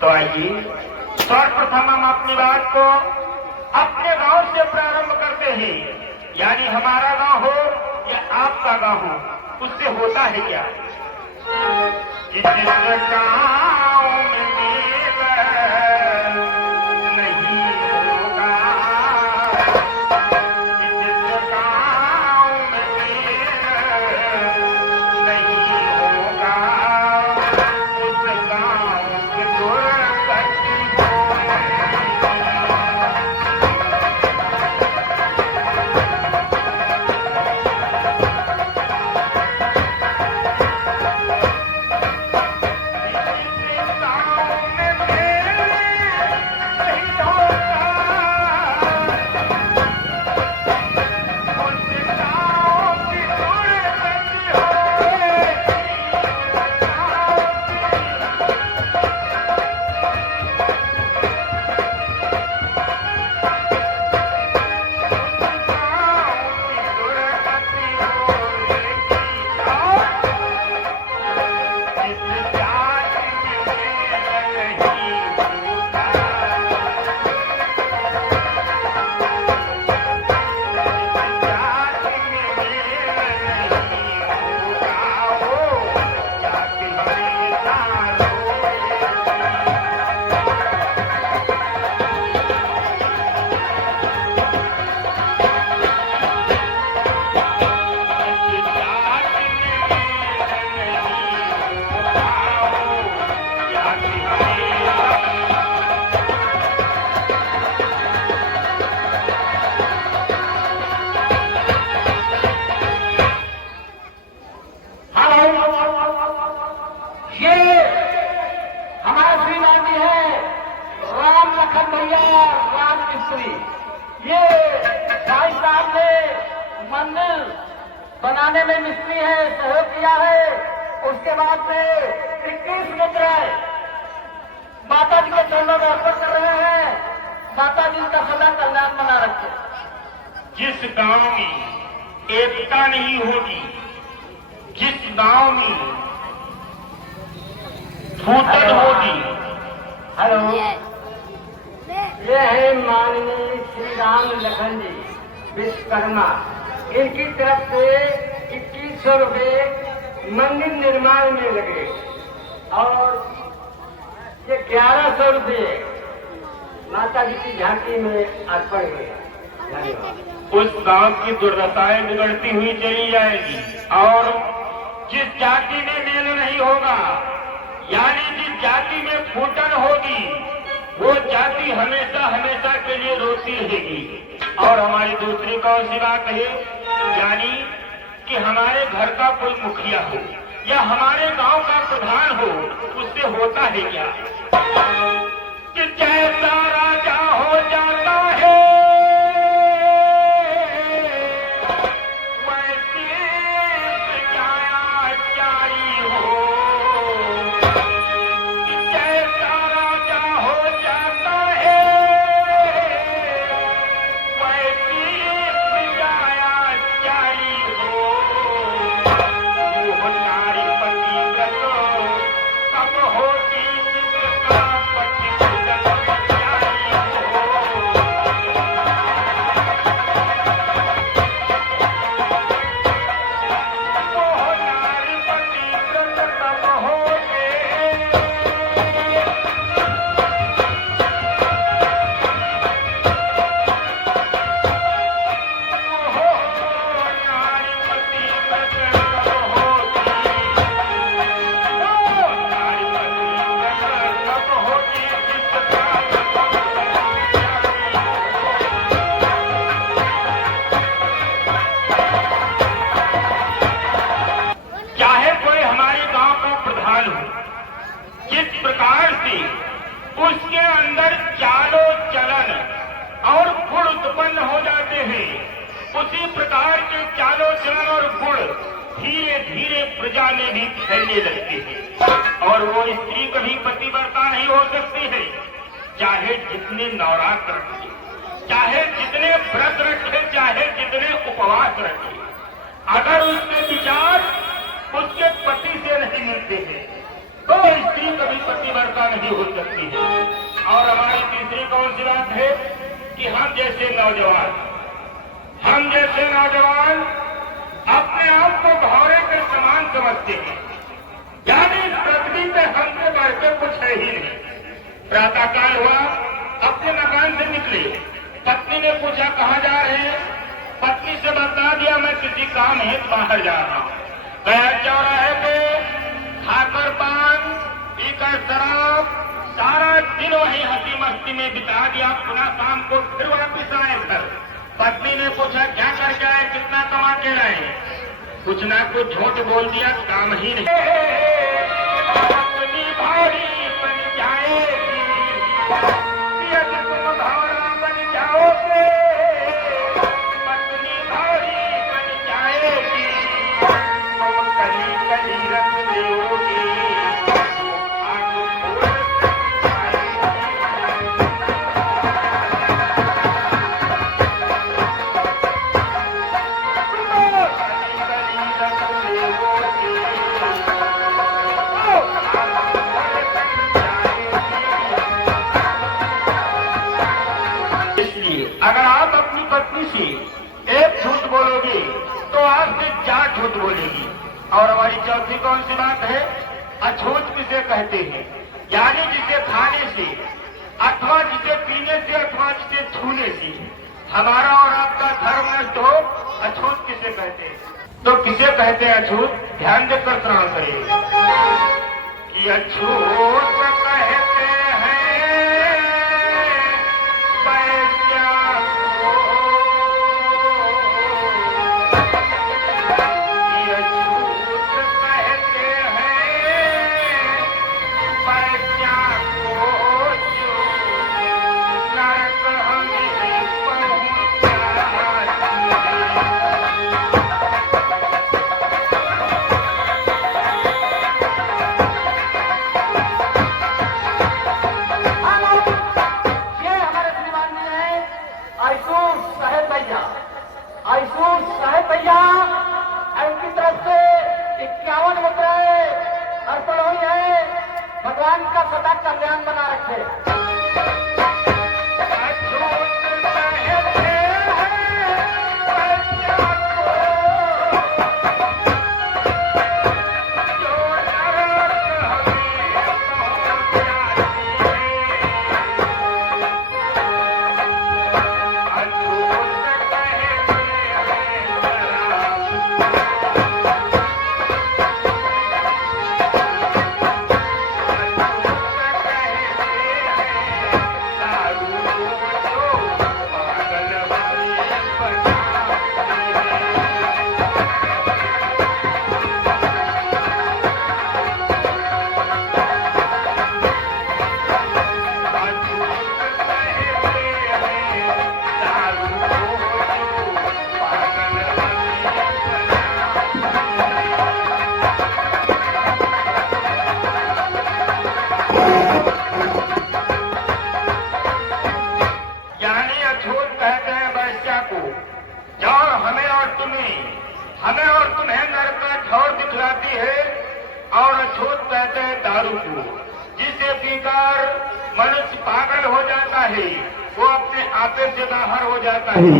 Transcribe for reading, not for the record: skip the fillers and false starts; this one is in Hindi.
तो आइए सर्वप्रथम हम अपनी बात को अपने गांव से प्रारंभ करते हैं। यानी हमारा गांव हो या आपका गांव हो, उससे होता है क्या कि जिस गांव में मेला नहीं होगा, कि जिस गांव में मेला नहीं होगा, उस गांव की दुर्गति बनाने में मिस्त्री है, सहयोग किया है। उसके बाद में 21 मुद्राएं माता जी के चरणों में अर्पण कर रहे हैं। माता जी का सदा कल्याण बना रखे। जिस गांव में एकता नहीं होगी, जिस गांव में फूटन होगी। हेलो, ये है माननीय श्री राम लखन जी विश्वकर्मा, इनकी तरफ से 2100 रुपये मंदिर निर्माण में लगे और ये 1100 रुपये माता जी की झांकी में अर्पण हुए। उस गांव की दुर्दशाएं बिगड़ती हुई चली जाएगी और जिस जाति में मेल नहीं होगा, यानी जिस जाति में फूटन होगी, वो जाति हमेशा हमेशा के लिए रोती रहेगी। और हमारी दूसरी कौन सी बात है, यानी कि हमारे घर का कोई मुखिया हो या हमारे गांव का प्रधान हो, उससे होता है क्या कि जैसा राजा हो जाता है वैसे प्रजाचारी हो, कि जैसा राजा हो जाता है वैसे प्रजाचारी हो। वो नारी पतिव्रत कब होगी जिसका पतिव्रत जारी हो। वो नारी पतिव्रत कब होगी, चाहे कोई हमारे गांव का प्रधान हो, जिस प्रकार से उसके अंदर चालो चलन और गुण उत्पन्न हो जाते हैं, उसी प्रकार के चालो चलन और गुण धीरे धीरे प्रजा में भी फैलने लगते हैं। और वो स्त्री कभी पतिव्रता नहीं हो सकती है, चाहे जितने नवरात्र रखे, चाहे जितने व्रत रखे, चाहे जितने उपवास रखे, अगर उसके विचार उसके पति से नहीं मिलते हैं तो स्त्री कभी पतिव्रता नहीं हो सकती है। और हमारी तीसरी कौन सी बात है कि हम जैसे नौजवान अपने आप को घोड़े के समान समझते हैं, यानी पृथ्वी पे हमसे बढ़कर कुछ है ही नहीं। प्रातःकाल हुआ, अपने मकान से निकले, पत्नी ने पूछा कहाँ जा रहे हैं? पत्नी से बता दिया मैं किसी काम है बाहर जा रहा हूँ। गया चौराहे पे, खाकर पान, पीकर शराब, सारा दिन वही हंसी मस्ती में बिता दिया। पुनः शाम को फिर वापिस आए घर। पत्नी ने पूछा क्या करके आए, कितना कमा के लाए? कुछ ना कुछ झूठ बोल दिया, काम ही नहीं। अपनी भारी बन जाएगी, यदि तुम भावना बन जाओगे, पत्नी भारी बन जाएगी, तुम कली कली रख दोगी। अगर आप अपनी पत्नी से एक झूठ बोलोगे तो आपसे 4 झूठ बोलेगी। और हमारी चौथी कौन सी बात है? अछूत किसे कहते हैं? यानी जिसे खाने से अथवा जिसे पीने से अथवा जिसे छूने से हमारा और आपका धर्म नष्ट हो, अछूत किसे कहते हैं? तो किसे कहते हैं अछूत? ध्यान देकर श्रवण करिए कि अछूत कहते हैं उनकी तरफ से 51 मुद्राएं अर्पण हुई है। भगवान का सदा कल्याण बना रखे। हमें और तुम्हें नरक का ठौर दिखलाती है। और अछूत कहते हैं दारू को, जिसे पीकर मनुष्य पागल हो जाता है, वो अपने आपे से बाहर हो जाता है।